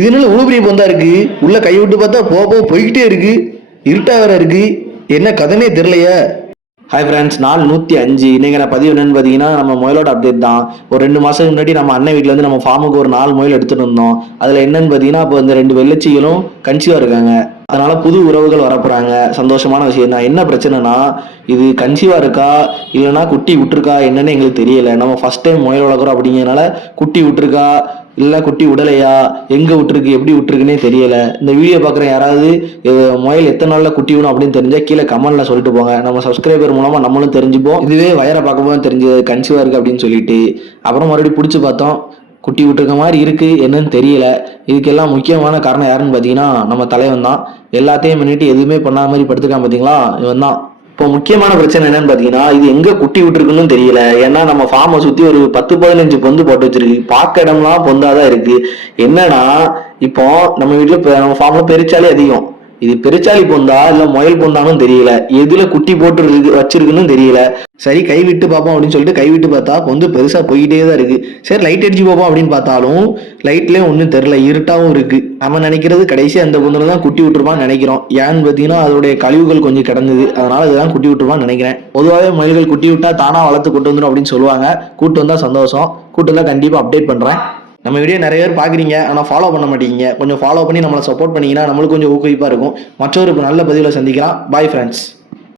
இதனால இவ்வளோ பெரிய பொந்தா இருக்கு. உள்ள கை விட்டு பார்த்தா போய்கிட்டே இருக்கு. இருட்டா வேற இருக்கு. என்ன கதனே தெரியலையா? ஹாய் ஃப்ரெண்ட்ஸ், நாள் 105. இன்னைக்கு நான் பதிவு என்னன்னு பார்த்தீங்கன்னா, நம்ம முயலோட அப்டேட் தான். ஒரு 2 மாதத்துக்கு முன்னாடி நம்ம அண்ணன் வீட்டிலேருந்து நம்ம ஃபார்முக்கு ஒரு 4 முயல் எடுத்துகிட்டு இருந்தோம். அதில் என்னன்னு பார்த்தீங்கன்னா, இப்போ இந்த 2 வெள்ளச்சிகளும் கன்சீவாக இருக்காங்க. அதனால புது உறவுகள் வரப்போறாங்க. சந்தோஷமான விஷயம் தான். என்ன பிரச்சனைனா, இது கன்சீவா இருக்கா இல்லைன்னா குட்டி விட்டுருக்கா என்னன்னு எங்களுக்கு தெரியல. நம்ம ஃபர்ஸ்ட் டைம் முயல் வளர்க்குறோம் அப்படிங்கிறனால குட்டி விட்டுருக்கா இல்லை குட்டி விடலையா, எங்கே விட்டுருக்கு, எப்படி விட்டுருக்குன்னே தெரியல. இந்த வீடியோ பார்க்குற யாராவது முயல் எத்தனை நாளில் குட்டி விடும் அப்படின்னு தெரிஞ்சா கீழே கமெண்ட்ல சொல்லிட்டு போங்க. நம்ம சப்ஸ்கிரைபர் மூலமாக நம்மளும் தெரிஞ்சுப்போம். இதுவே வயரை பார்க்கும்போது தெரிஞ்சது கன்சீவாக இருக்குது அப்படின்னு சொல்லிட்டு. அப்புறம் மறுபடியும் பிடிச்சி பார்த்தோம், குட்டி விட்டுருக்க மாதிரி இருக்கு, என்னன்னு தெரியல. இதுக்கெல்லாம் முக்கியமான காரணம் யாருன்னு பார்த்தீங்கன்னா, நம்ம தலைவன் தான். எல்லாத்தையும் பண்ணிட்டு எதுவுமே பண்ணாத மாதிரி படுத்துக்காம பார்த்தீங்களா, இவன் தான். இப்போ முக்கியமான பிரச்சனை என்னன்னு பார்த்தீங்கன்னா, இது எங்க குட்டி விட்டுருக்குன்னு தெரியல. ஏன்னா நம்ம ஃபார்மை சுற்றி ஒரு 10-15 பொந்து போட்டு வச்சிருக்கு. பார்க்க இடம்லாம் பொந்தாதான் இருக்கு. என்னன்னா, இப்போ நம்ம வீட்டில் நம்ம ஃபார்ம்ல பெருச்சாலே அதிகம். இது பெருச்சாலி பொந்தா இல்ல முயல் பொந்தானும் தெரியல. எதுல குட்டி போட்டு வச்சிருக்குன்னு தெரியல. சரி கை விட்டு பார்ப்போம் அப்படின்னு சொல்லிட்டு கை விட்டு பார்த்தா பொந்து பெருசா போயிட்டே தான் இருக்கு. சரி லைட் அடிச்சு பார்ப்போம் அப்படின்னு பார்த்தாலும் லைட்லயும் ஒன்றும் தெரியல, இருட்டாவும் இருக்கு. நம்ம நினைக்கிறது கடைசி அந்த பொந்துல தான் குட்டி விட்டுருப்பான்னு நினைக்கிறோம். ஏன்னு பார்த்தீங்கன்னா அதோடைய கழிவுகள் கொஞ்சம் கிடந்தது, அதனால இதுதான் குட்டி விட்டுருப்பான்னு நினைக்கிறேன். பொதுவாகவே முயல்கள் குட்டி விட்டா தானா வளர்த்து கூட்டு வந்துடும் அப்படின்னு சொல்லுவாங்க. கூட்டு வந்தா சந்தோஷம். கூட்டு வந்தா கண்டிப்பா அப்டேட் பண்றேன். நம்ம வீடியோ நிறைய பேர் பார்க்குறீங்க, ஆனால் ஃபாலோ பண்ண மாட்டீங்க. கொஞ்சம் ஃபாலோ பண்ணி நம்மளை சப்போர்ட் பண்ணிங்கன்னா நம்மளுக்கு கொஞ்சம் ஊக்குவிப்பாக இருக்கும். மற்றொரு நல்ல பதிவில் சந்திக்கலாம். Bye friends.